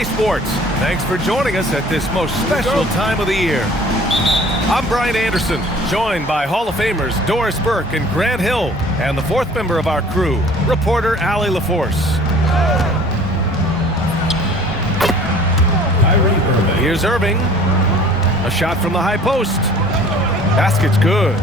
EA Sports. Thanks for joining us at this most special time of the year. I'm Brian Anderson, joined by Hall of Famers Doris Burke and Grant Hill, and the fourth member of our crew, reporter Allie LaForce. Here's Irving. A shot from the high post. Basket's good.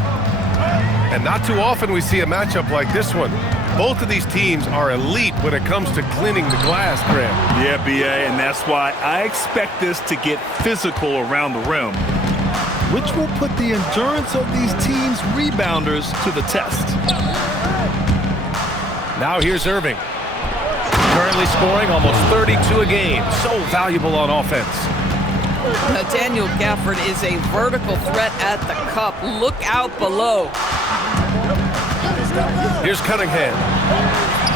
And not too often we see a matchup like this one. Both of these teams are elite when it comes to cleaning the glass, Grant. Yeah, BA, and that's why I expect this to get physical around the rim, which will put the endurance of these teams' rebounders to the test. Now here's Irving. Currently scoring almost 32 a game. So valuable on offense. Now, Daniel Gafford is a vertical threat at the cup. Look out below. Here's Cunningham.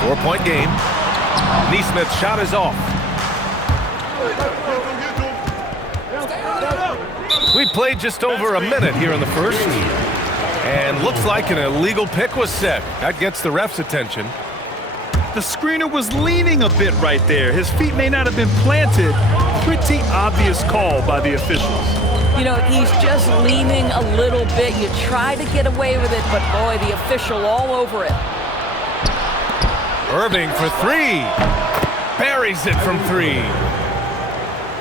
4-point game. Neesmith's shot is off. We played just over a minute here in the first. And looks like an illegal pick was set. That gets the ref's attention. The screener was leaning a bit right there. His feet may not have been planted. Pretty obvious call by the officials. You know, he's just leaning a little bit. You try to get away with it, but boy, the official all over it. Irving for three. Buries it from three.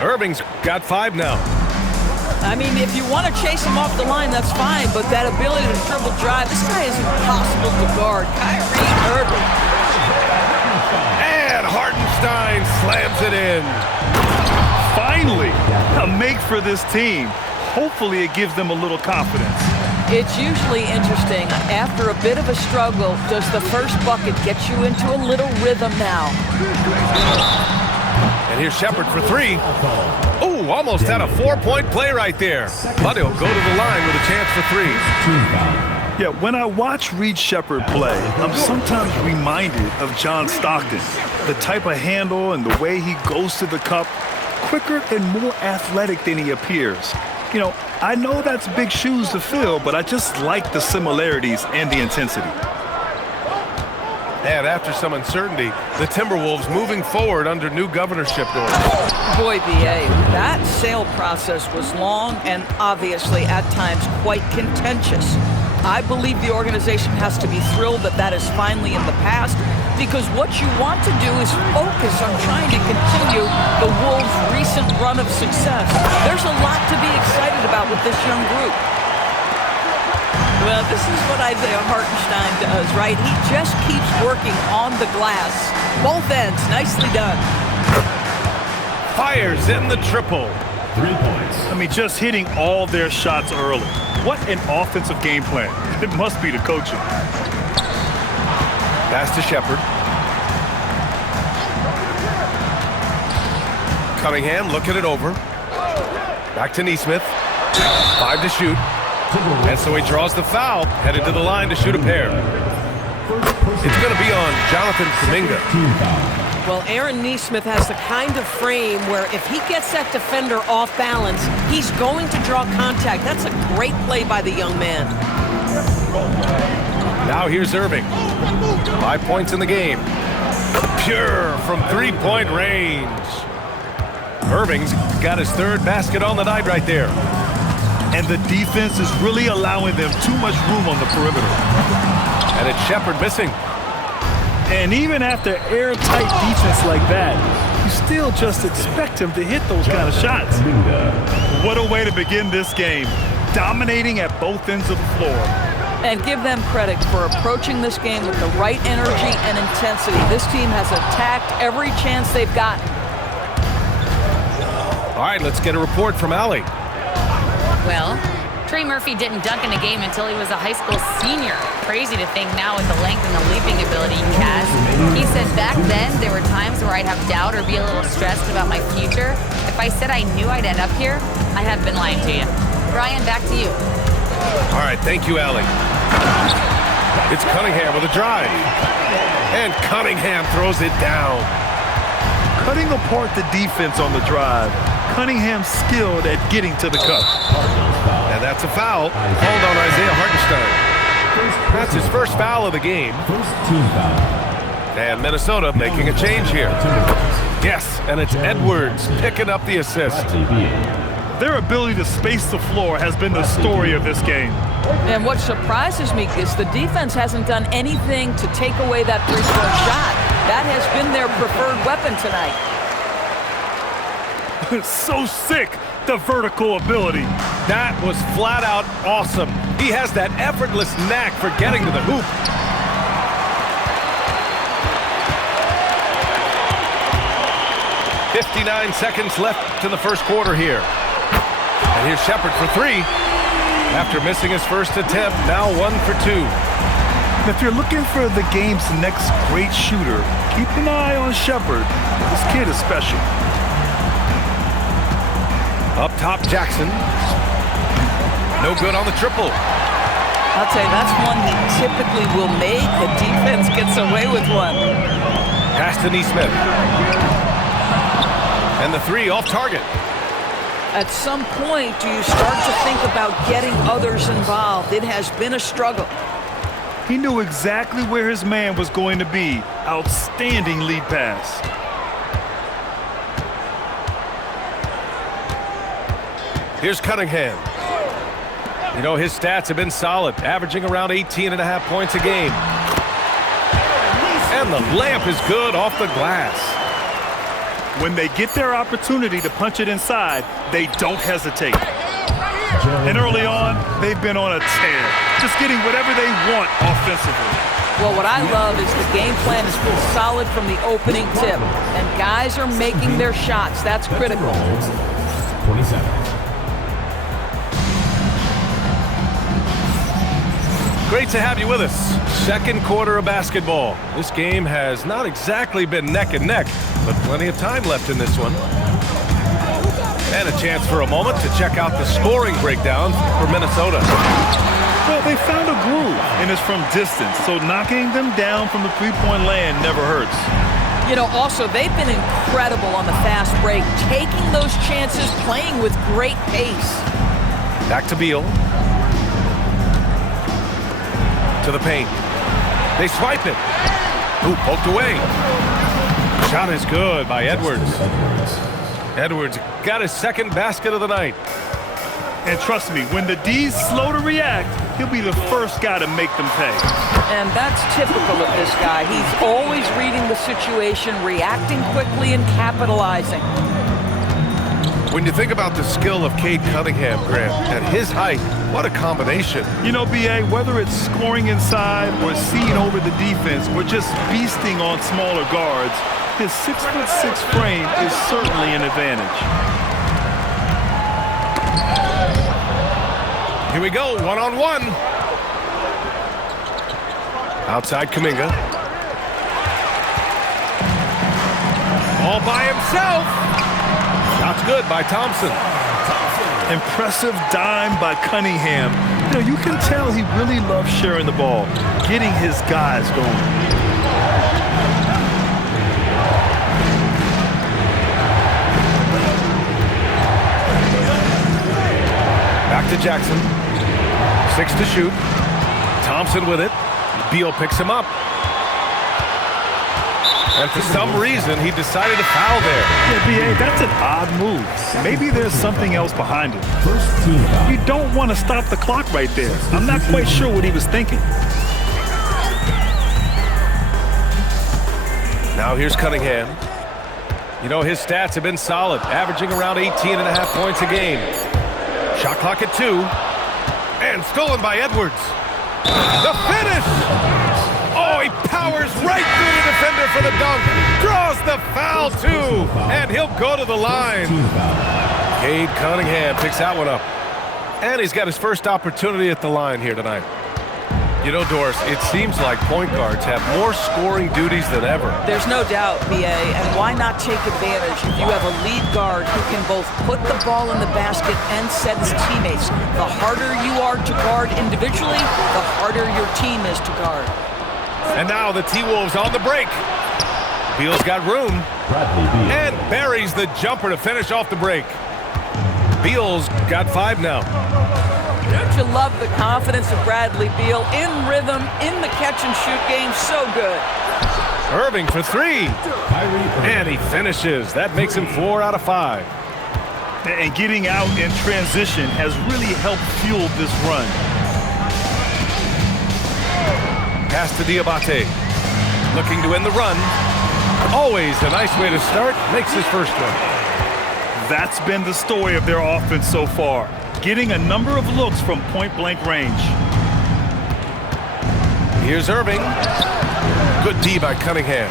Irving's got 5 now. I mean, if you want to chase him off the line, that's fine, but that ability to dribble drive, this guy is impossible to guard. Kyrie Irving. And Hartenstein slams it in. Finally, a make for this team. Hopefully it gives them a little confidence. It's usually interesting. After a bit of a struggle, does the first bucket get you into a little rhythm now? And here's Shepard for 3. Oh, almost had a 4-point play right there. But he'll go to the line with a chance for 3. Yeah, when I watch Reed Shepard play, I'm sometimes reminded of John Stockton. The type of handle and the way he goes to the cup, quicker and more athletic than he appears. You know, I know that's big shoes to fill, but I just like the similarities and the intensity. And after some uncertainty, the Timberwolves moving forward under new governorship doors. Boy, B.A., that sale process was long and obviously at times quite contentious. I believe the organization has to be thrilled that that is finally in the past, because what you want to do is focus on trying to continue the Wolves' recent run of success. There's a lot to be excited about with this young group. Well, this is what Isaiah Hartenstein does, right? He just keeps working on the glass. Both ends, nicely done. Fires in the triple. 3 points. I mean, just hitting all their shots early. What an offensive game plan. It must be the coaching. Pass to Shepard. Cunningham looking it over. Back to Neesmith. 5 to shoot. And so he draws the foul, headed to the line to shoot a pair. It's going to be on Jonathan Kuminga. Well, Aaron Neesmith has the kind of frame where if he gets that defender off balance, he's going to draw contact. That's a great play by the young man. Now here's Irving. 5 points in the game. Pure from 3-point range. Irving's got his 3rd basket on the night right there. And the defense is really allowing them too much room on the perimeter. And it's Shepard missing. And even after airtight defense like that, you still just expect him to hit those kind of shots. What a way to begin this game, dominating at both ends of the floor. And give them credit for approaching this game with the right energy and intensity. This team has attacked every chance they've gotten. All right, let's get a report from Allie. Well, Trey Murphy didn't dunk in a game until he was a high school senior. Crazy to think now with the length and the leaping ability he has. He said back then there were times where I'd have doubt or be a little stressed about my future. If I said I knew I'd end up here, I have been lying to you. Brian, back to you. All right, thank you, Allie. It's Cunningham with a drive. And Cunningham throws it down. Cutting apart the defense on the drive. Cunningham skilled at getting to the cup. And that's a foul called on Isaiah Hartenstein. That's his first foul of the game. And Minnesota making a change here. Yes, and it's Edwards picking up the assist. Their ability to space the floor has been the story of this game. And what surprises me is the defense hasn't done anything to take away that three-point shot. That has been their preferred weapon tonight. So sick, the vertical ability. That was flat out awesome. He has that effortless knack for getting to the hoop. .59 seconds left in the first quarter here. And here's Shepard for three. After missing his first attempt, now 1 for 2. If you're looking for the game's next great shooter, keep an eye on Shepard. This kid is special. Up top, Jackson. No good on the triple. I'll tell you, that's one he typically will make. The defense gets away with one. Pass to Neesmith. And the three off target. At some point, do you start to think about getting others involved? It has been a struggle. He knew exactly where his man was going to be. Outstanding lead pass. Here's Cunningham. You know, his stats have been solid, averaging around 18.5 points a game. And the layup is good off the glass. When they get their opportunity to punch it inside, they don't hesitate. And early on, they've been on a tear, just getting whatever they want offensively. Well, what I love is the game plan has been solid from the opening tip. And guys are making their shots. That's critical. 27. Great to have you with us. Second quarter of basketball. This game has not exactly been neck and neck, but plenty of time left in this one. And a chance for a moment to check out the scoring breakdown for Minnesota. Well, they found a groove, and it's from distance, so knocking them down from the three-point land never hurts. You know, also, they've been incredible on the fast break, taking those chances, playing with great pace. Back to Beal. To the paint. They swipe it. Ooh, poked away. Shot is good by Edwards. Edwards got his second basket of the night. And trust me, when the D's slow to react, he'll be the first guy to make them pay. And that's typical of this guy. He's always reading the situation, reacting quickly, and capitalizing. When you think about the skill of Cade Cunningham, Grant, at his height, what a combination. You know, B.A., whether it's scoring inside or seeing over the defense or just beasting on smaller guards, his 6'6" frame is certainly an advantage. Here we go, one-on-one. Outside Kuminga. All by himself. Shot's good by Thompson. Impressive dime by Cunningham. You know, you can tell he really loves sharing the ball, getting his guys going. Back to Jackson. 6 to shoot. Thompson with it. Beal picks him up. And for some reason, he decided to foul there. Yeah, B.A., that's an odd move. Maybe there's something else behind it. You don't want to stop the clock right there. I'm not quite sure what he was thinking. Now here's Cunningham. You know, his stats have been solid, averaging around 18.5 points a game. Shot clock at 2. And stolen by Edwards. The finish! Oh, he powers right through the defender for the dunk. Draws the foul, too. And he'll go to the line. Cade Cunningham picks that one up. And he's got his first opportunity at the line here tonight. You know, Doris, it seems like point guards have more scoring duties than ever. There's no doubt, B.A., and why not take advantage if you have a lead guard who can both put the ball in the basket and set his teammates. The harder you are to guard individually, the harder your team is to guard. And now the T-Wolves on the break. Beal's got room. And buries the jumper to finish off the break. Beal's got 5 now. Don't you love the confidence of Bradley Beal? In rhythm, in the catch-and-shoot game, so good. Irving for three. Kyrie Irving. And he finishes. That makes him 4 out of 5. And getting out in transition has really helped fuel this run. Pass to Diabate. Looking to end the run. Always a nice way to start. Makes his first one. That's been the story of their offense so far, getting a number of looks from point-blank range. Here's Irving. Good D by Cunningham.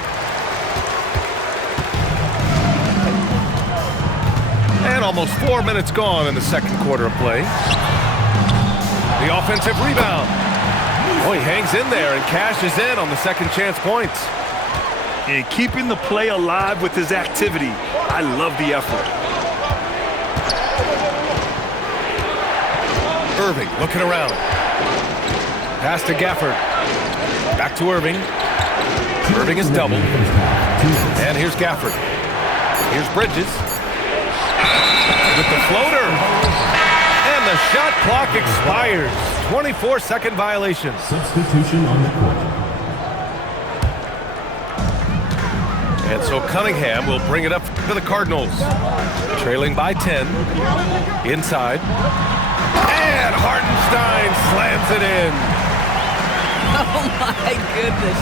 And almost 4 minutes gone in the second quarter of play. The offensive rebound. Oh, he hangs in there and cashes in on the second chance points. And keeping the play alive with his activity. I love the effort. Irving looking around. Pass to Gafford. Back to Irving. Irving is doubled. And here's Gafford. Here's Bridges. With the floater. And the shot clock expires. 24-second violation. Substitution on the court. And so Cunningham will bring it up to the Cardinals. Trailing by 10. Inside. And Hartenstein slams it in. Oh, my goodness.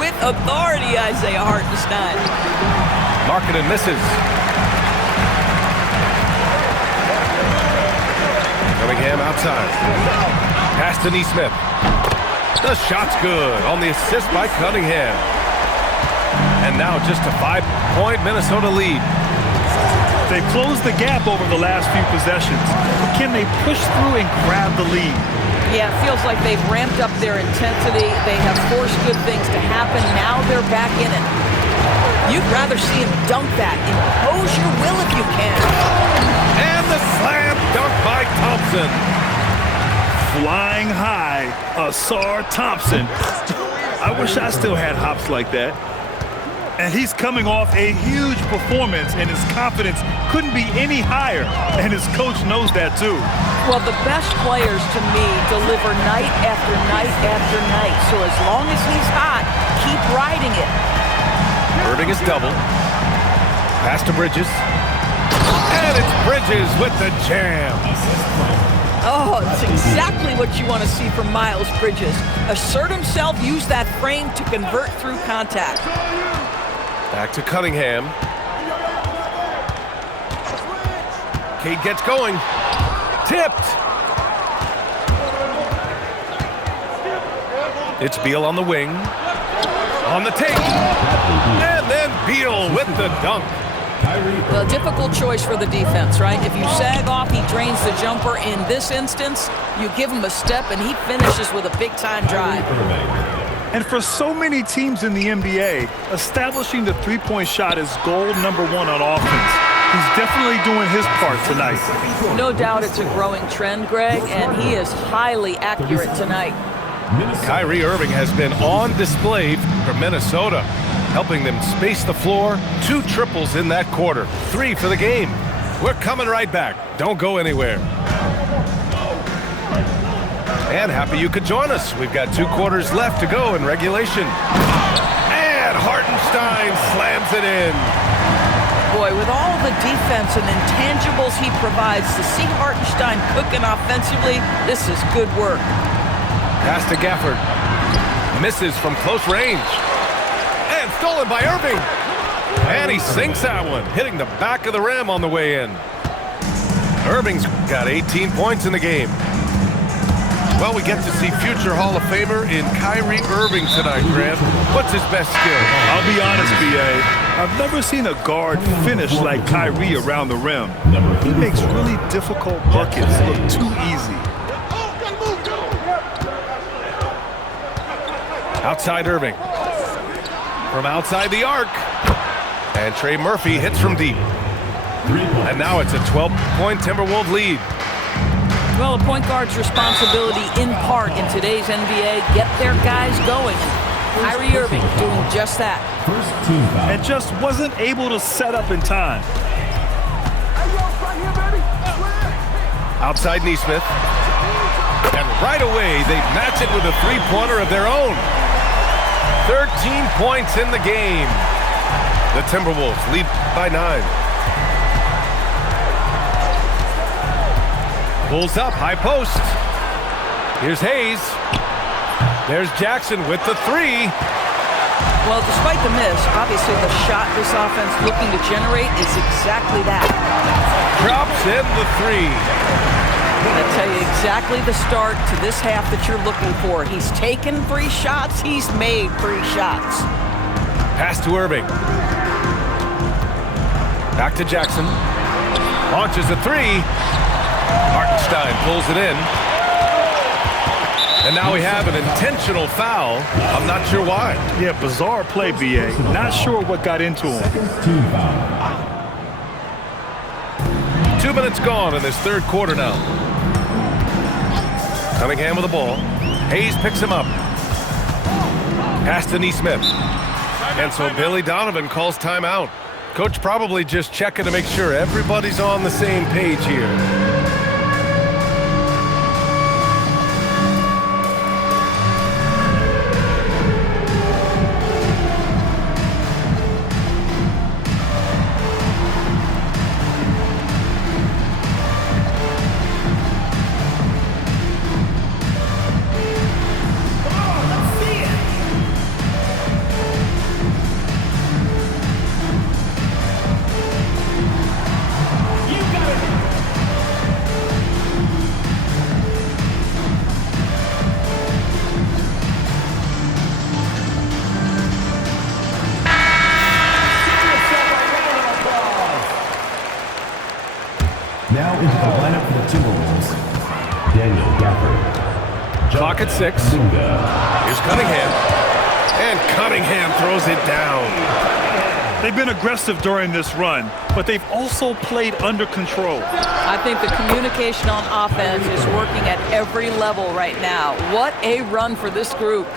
With authority, Isaiah Hartenstein. Markkanen misses. Cunningham outside. Pass to Neesmith. The shot's good on the assist by Cunningham. And now just a 5-point Minnesota lead. They've closed the gap over the last few possessions. But can they push through and grab the lead? Yeah, it feels like they've ramped up their intensity. They have forced good things to happen. Now they're back in it. You'd rather see him dunk that. Impose your will if you can. And the slam dunk by Thompson. Flying high, Asar Thompson. I wish I still had hops like that. And he's coming off a huge performance, and his confidence couldn't be any higher. And his coach knows that, too. Well, the best players, to me, deliver night after night after night. So as long as he's hot, keep riding it. Irving is doubled. Pass to Bridges. And it's Bridges with the jam. Oh, it's exactly what you want to see from Miles Bridges. Assert himself, use that frame to convert through contact. Back to Cunningham. Cade gets going. Tipped. It's Beal on the wing. On the take. And then Beal with the dunk. Well, difficult choice for the defense, right? If you sag off, he drains the jumper. In this instance, you give him a step, and he finishes with a big-time drive. And for so many teams in the NBA, establishing the three-point shot is goal number one on offense. He's definitely doing his part tonight. No doubt it's a growing trend, Greg, and he is highly accurate tonight. Kyrie Irving has been on display for Minnesota, helping them space the floor. 2 triples in that quarter. 3 for the game. We're coming right back. Don't go anywhere. And happy you could join us. We've got 2 quarters left to go in regulation. And Hartenstein slams it in. Boy, with all the defense and intangibles he provides, to see Hartenstein cooking offensively, this is good work. Pass to Gafford. Misses from close range. And stolen by Irving. And he sinks that one, hitting the back of the rim on the way in. Irving's got 18 points in the game. Well, we get to see future Hall of Famer in Kyrie Irving tonight, Grant. What's his best skill? I'll be honest, B.A. I've never seen a guard finish like Kyrie around the rim. He makes really difficult buckets look too easy. Outside Irving. From outside the arc. And Trey Murphy hits from deep. And now it's a 12-point Timberwolves lead. Well, a point guard's responsibility in part in today's NBA, get their guys going. Kyrie Irving doing just that. And just wasn't able to set up in time. Outside Neesmith. And right away, they match it with a 3-pointer of their own. 13 points in the game. The Timberwolves lead by 9. Pulls up, high post. Here's Hayes. There's Jackson with the 3. Well, despite the miss, obviously the shot this offense looking to generate is exactly that. Drops in the 3. I'm going to tell you exactly the start to this half that you're looking for. He's taken 3 shots. He's made 3 shots. Pass to Irving. Back to Jackson. Launches a 3. Hartenstein pulls it in. And now we have an intentional foul. I'm not sure why. Yeah, bizarre play, B.A. Not sure what got into him. Team foul. 2 minutes gone in this third quarter now. Cunningham with the ball. Hayes picks him up. Pass to Neesmith. And so Billy Donovan calls timeout. Coach probably just checking to make sure everybody's on the same page here. Now into the lineup for the Timberwolves. Daniel Gafford. Clock at 6. Here's Cunningham. And Cunningham throws it down. They've been aggressive during this run, but they've also played under control. I think the communication on offense is working at every level right now. What a run for this group.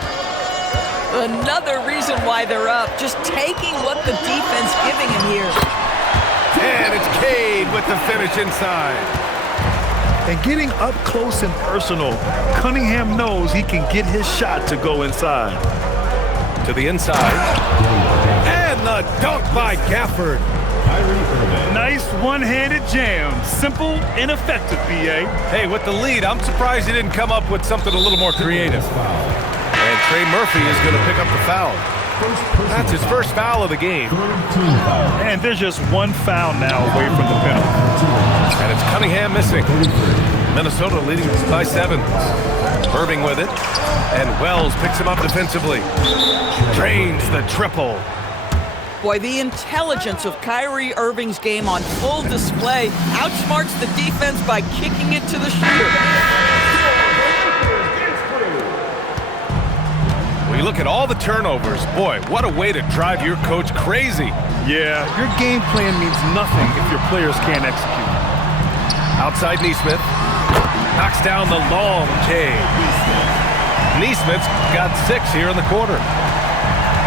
Another reason why they're up, just taking what the defense giving him here. And it's Cade with the finish inside. And getting up close and personal, Cunningham knows he can get his shot to go inside. To the inside. And the dunk by Gafford. Nice one-handed jam. Simple and effective, B.A. Hey, with the lead, I'm surprised he didn't come up with something a little more creative. And Trey Murphy is going to pick up the foul. That's his first foul of the game. And there's just one foul now away from the penalty. And it's Cunningham missing. Minnesota leading by 7. Irving with it. And Wells picks him up defensively. Drains the triple. Boy, the intelligence of Kyrie Irving's game on full display outsmarts the defense by kicking it to the shooter. When you look at all the turnovers, boy, what a way to drive your coach crazy. Yeah, your game plan means nothing if your players can't execute. Outside Neesmith. Knocks down the long K. Neesmith's got 6 here in the quarter.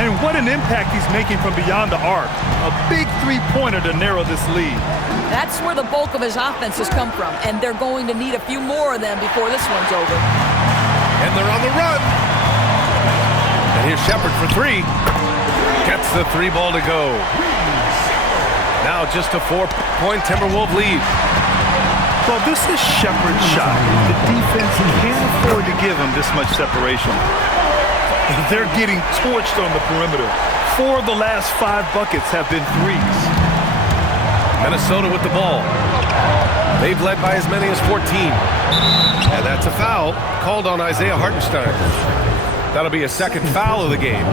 And what an impact he's making from beyond the arc. A big three-pointer to narrow this lead. That's where the bulk of his offense has come from, and they're going to need a few more of them before this one's over. And they're on the run. And here's Shepard for 3. Gets the 3 ball to go. Now just a 4-point Timberwolves lead. Well, this is Shepard's shot. The defense can't afford to give him this much separation. They're getting torched on the perimeter. 4 of the last 5 buckets have been threes. Minnesota with the ball. They've led by as many as 14. And that's a foul called on Isaiah Hartenstein. That'll be a second foul of the game.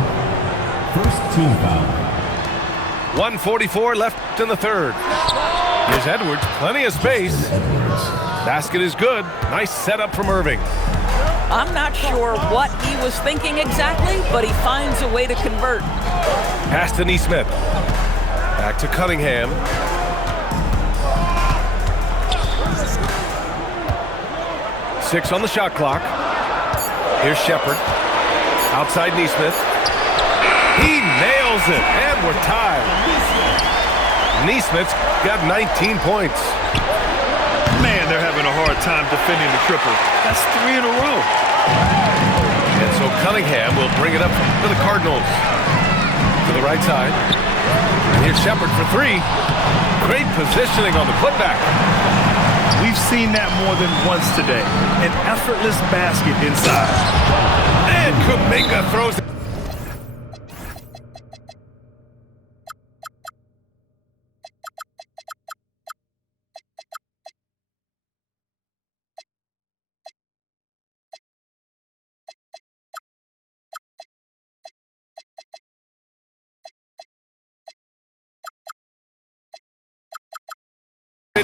First team foul. 1:44 left in the third. Here's Edwards, plenty of space. Basket is good. Nice setup from Irving. I'm not sure what he was thinking exactly, but he finds a way to convert. Pass to Neesmith. Back to Cunningham. Six on the shot clock. Here's Shepard. Outside Neesmith. He nails it, and we're tied. Neesmith's got 19 points. Man, they're having a hard time defending the triple. That's 3 in a row. And so Cunningham will bring it up to the Cardinals. To the right side. And here's Shepard for three. Great positioning on the putback. We've seen that more than once today. An effortless basket inside. And Kuminga throws it.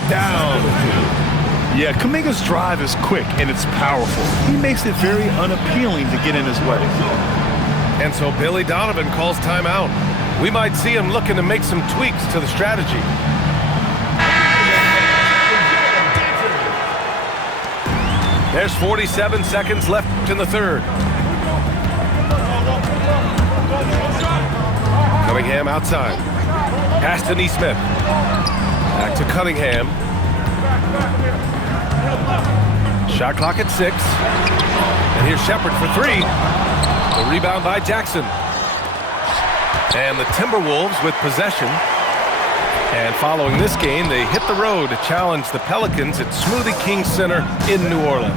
Down. Yeah, Kuminga's drive is quick and it's powerful. He makes it very unappealing to get in his way. And so Billy Donovan calls timeout. We might see him looking to make some tweaks to the strategy. There's 47 seconds left in the third. Cunningham outside. Pass to Neesmith. Back to Cunningham. Shot clock at 6. And here's Shepard for three. The rebound by Jackson. And the Timberwolves with possession. And following this game, they hit the road to challenge the Pelicans at Smoothie King Center in New Orleans.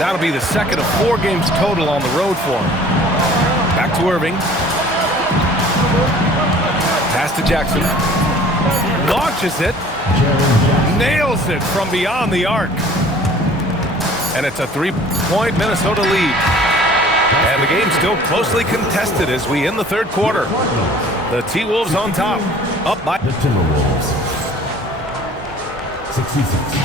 That'll be the second of 4 games total on the road for them. Back to Irving. Pass to Jackson. Launches it. Nails it from beyond the arc. And it's a 3-point Minnesota lead. And the game's still closely contested as we end the third quarter. The T-Wolves on top. Up by The Timberwolves. 66.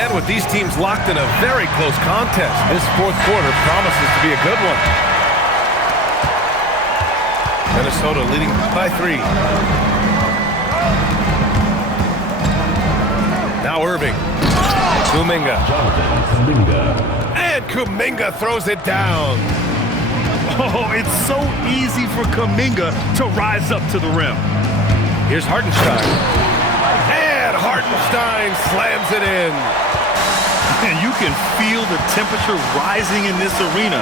And with these teams locked in a very close contest, this fourth quarter promises to be a good one. Minnesota leading by 3. Now Irving. Kuminga. And Kuminga throws it down. Oh, it's so easy for Kuminga to rise up to the rim. Here's Hartenstein. And Hartenstein slams it in. And you can feel the temperature rising in this arena.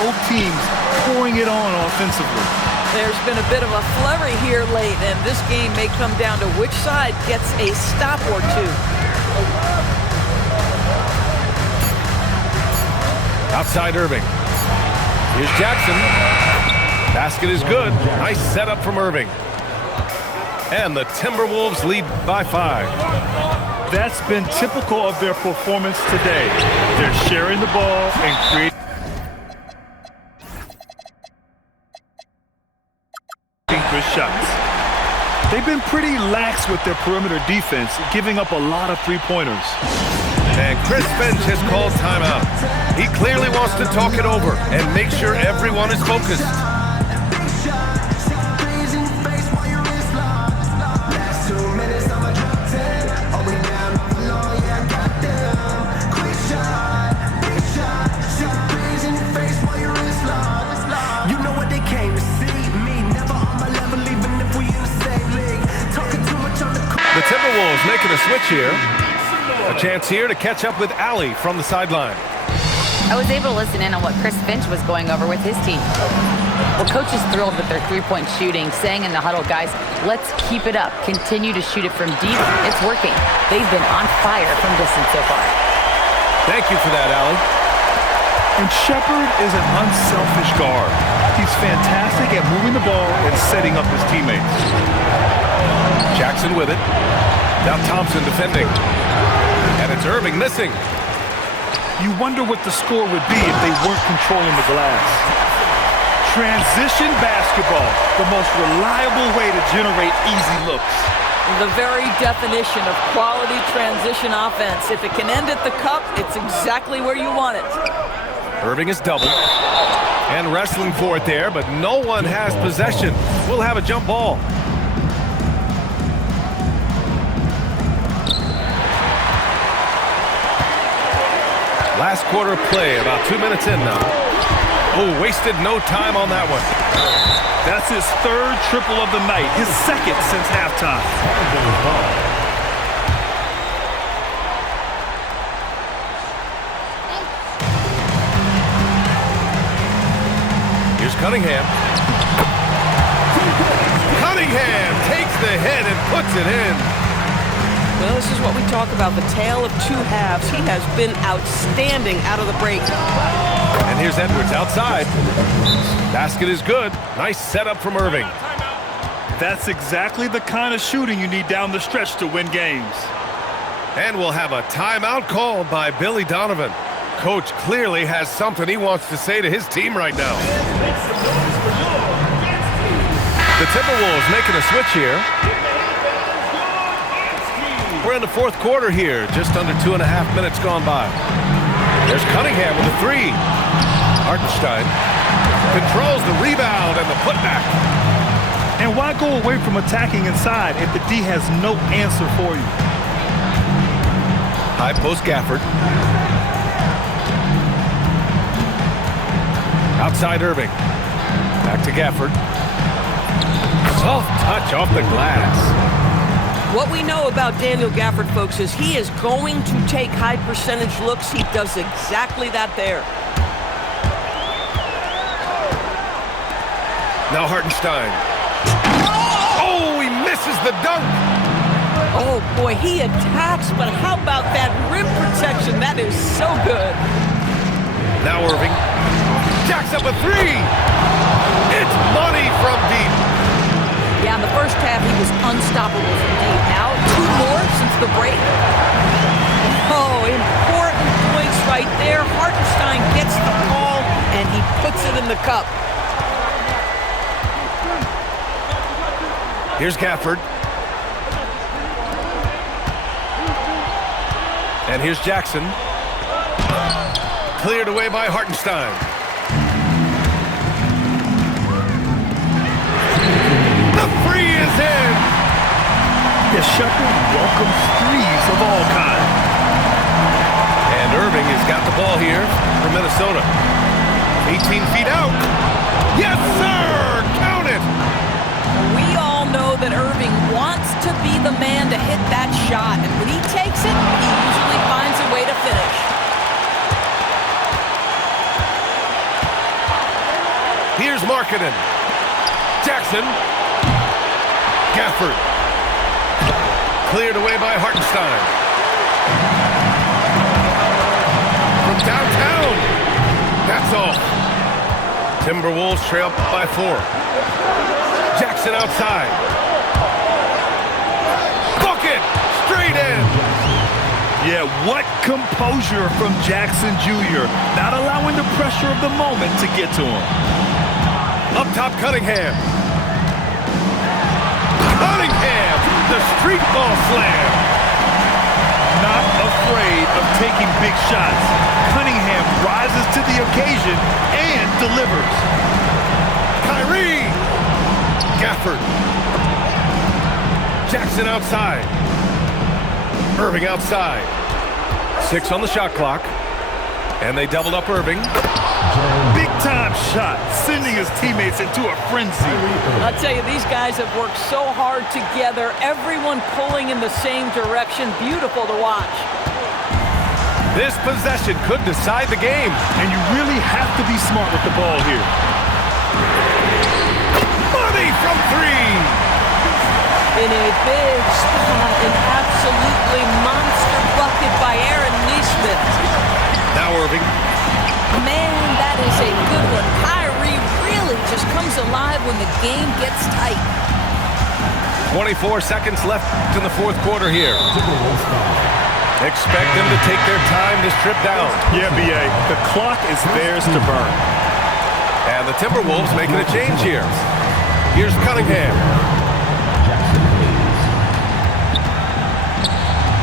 Both teams pouring it on offensively. There's been a bit of a flurry here late, and this game may come down to which side gets a stop or two. Outside Irving. Here's Jackson. Basket is good. Nice setup from Irving. And the Timberwolves lead by 5. That's been typical of their performance today. They're sharing the ball and creating good shots. They've been pretty lax with their perimeter defense, giving up a lot of three-pointers. And Chris Finch has called timeout. He clearly wants to talk it over and make sure everyone is focused. The Timberwolves making a switch here. A chance here to catch up with Allie from the sideline. I was able to listen in on what Chris Finch was going over with his team. Well, coach is thrilled with their three-point shooting, saying in the huddle, guys, let's keep it up. Continue to shoot it from deep. It's working. They've been on fire from distance so far. Thank you for that, Allie. And Shepard is an unselfish guard. He's fantastic at moving the ball and setting up his teammates. Jackson with it. Now Thompson defending. And it's Irving missing. You wonder what the score would be if they weren't controlling the glass. Transition basketball, the most reliable way to generate easy looks. The very definition of quality transition offense. If it can end at the cup, it's exactly where you want it. Irving is doubled. And wrestling for it there, but no one has possession. We'll have a jump ball. Last quarter play, about 2 minutes in now. Oh, wasted no time on that one. That's his third triple of the night, his second since halftime. Cunningham. Cunningham takes the hit and puts it in. Well, this is what we talk about, the tale of two halves. He has been outstanding out of the break. And here's Edwards outside. Basket is good. Nice setup from Irving. That's exactly the kind of shooting you need down the stretch to win games. And we'll have a timeout called by Billy Donovan. Coach clearly has something he wants to say to his team right now. The Timberwolves making a switch here. We're in the fourth quarter here, just under 2.5 minutes gone by. There's Cunningham with a three. Hartenstein controls the rebound and the putback. And why go away from attacking inside if the D has no answer for you? High post Gafford. Outside Irving. Back to Gafford. Soft touch off the glass. What we know about Daniel Gafford, folks, is he is going to take high percentage looks. He does exactly that there. Now Hartenstein. Oh, he misses the dunk. Oh, boy, he attacks, but how about that rim protection? That is so good. Now Irving. Jacks up a three. It's money from deep. Yeah, in the first half, he was unstoppable from deep. Now, 2 more since the break. Oh, important points right there. Hartenstein gets the ball, and he puts it in the cup. Here's Gafford. And here's Jackson. Cleared away by Hartenstein. The three is in. Yeah, Shepard welcomes threes of all kinds. And Irving has got the ball here for Minnesota. 18 feet out. Yes, sir! Count it! We all know that Irving wants to be the man to hit that shot. And when he takes it, he usually finds a way to finish. Here's Markkanen. Jackson. Gafford. Cleared away by Hartenstein. From downtown. That's all. Timberwolves trail by 4. Jackson outside. Bucket! Straight in. Yeah, what composure from Jackson Jr. Not allowing the pressure of the moment to get to him. Up top, Cunningham. Cunningham! The street ball slam. Not afraid of taking big shots. Cunningham rises to the occasion and delivers. Kyrie! Gafford. Jackson outside. Irving outside. 6 on the shot clock. And they doubled up Irving. Big-time shot, sending his teammates into a frenzy. I'll tell you, these guys have worked so hard together. Everyone pulling in the same direction. Beautiful to watch. This possession could decide the game. And you really have to be smart with the ball here. Money from 3. In a big spot, an absolutely monster bucket by Aaron Nesmith. Now Irving. Man, that is a good one. Kyrie really just comes alive when the game gets tight. 24 seconds left in the fourth quarter here. Expect them to take their time this trip down. Yeah, B.A., the clock is theirs to burn. And the Timberwolves making a change here. Here's Cunningham.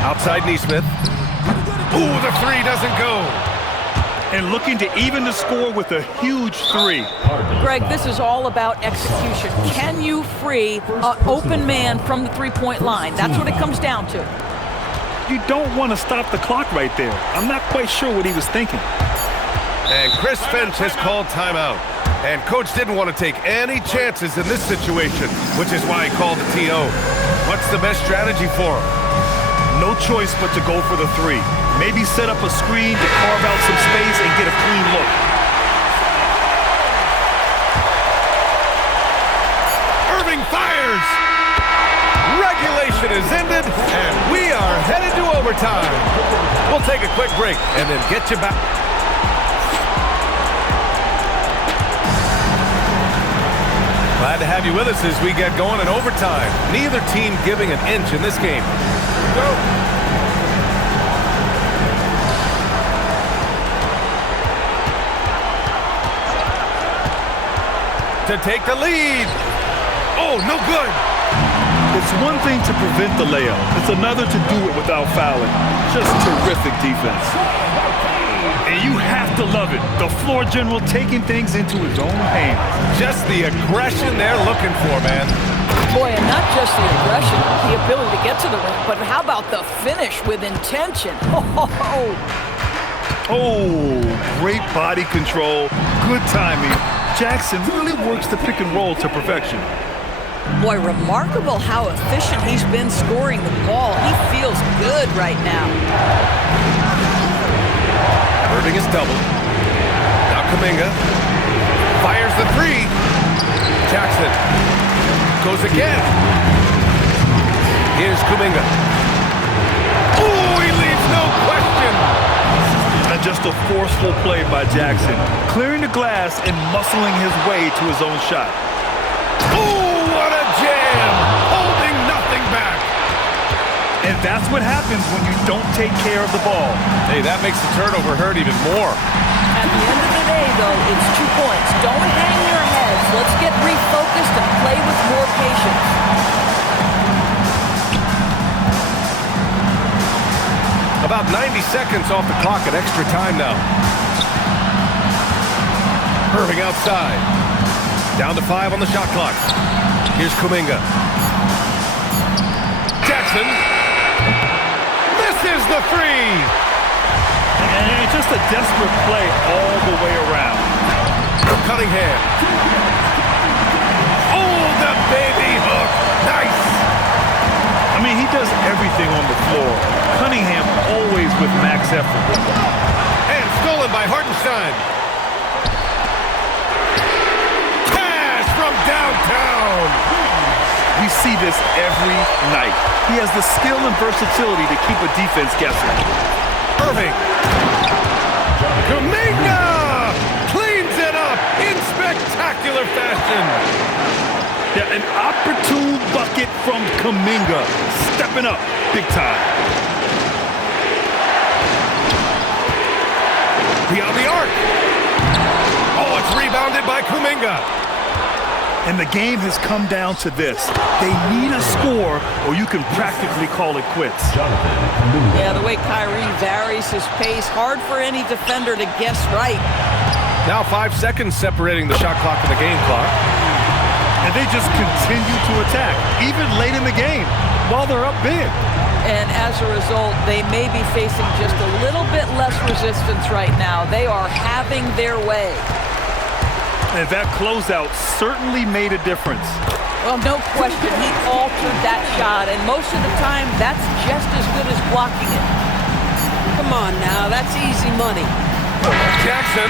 Outside Nesmith. Ooh, the three doesn't go. And looking to even the score with a huge 3. Greg, this is all about execution. Can you free an open man from the three-point line? That's what it comes down to. You don't want to stop the clock right there. I'm not quite sure what he was thinking. And Chris Finch has called timeout. And coach didn't want to take any chances in this situation, which is why he called the TO. What's the best strategy for him? No choice but to go for the 3. Maybe set up a screen to carve out some space and get a clean look. fires! Regulation is ended, and we are headed to overtime. We'll take a quick break and then get you back. Glad to have you with us as we get going in overtime. Neither team giving an inch in this game. Go! To take the lead. Oh, no good. It's one thing to prevent the layup. It's another to do it without fouling. Just terrific defense. And you have to love it. The floor general taking things into his own hands. Just the aggression they're looking for, man. Boy, and not just the aggression, the ability to get to the rim, but how about the finish with intention? Oh, great body control, good timing. Jackson really works the pick and roll to perfection. Boy, remarkable how efficient he's been scoring the ball. He feels good right now. Irving is doubled. Now Kuminga fires the three. Jackson goes again. Here's Kuminga. Oh, he leaves no question. And just a forceful play by Jackson, clearing the glass and muscling his way to his own shot. Oh, what a jam! Holding nothing back. And that's what happens when you don't take care of the ball. Hey, that makes the turnover hurt even more. At the end of the day, though, it's 2 points. Don't hang your heads. Let's get refocused and play with more patience. About 90 seconds off the clock at extra time now. Irving outside. Down to 5 on the shot clock. Here's Kuminga. Jackson. Misses the three. And it's just a desperate play all the way around. Cunningham. Oh, the baby hook. Nice. I mean, he does everything on the floor. Cunningham always with max effort. And stolen by Hartenstein. Cash from downtown. We see this every night. He has the skill and versatility to keep a defense guessing. Irving. Kuminga cleans it up in spectacular fashion. Yeah, an opportune bucket from Kuminga. Stepping up big time. Beyond the arc. Oh, it's rebounded by Kuminga. And the game has come down to this. They need a score or you can practically call it quits. Yeah, the way Kyrie varies his pace, hard for any defender to guess right. Now 5 seconds separating the shot clock and the game clock. And they just continue to attack, even late in the game, while they're up big. And as a result, they may be facing just a little bit less resistance right now. They are having their way. And that closeout certainly made a difference. Well, no question, he altered that shot, and most of the time, that's just as good as blocking it. Come on now, that's easy money. Jackson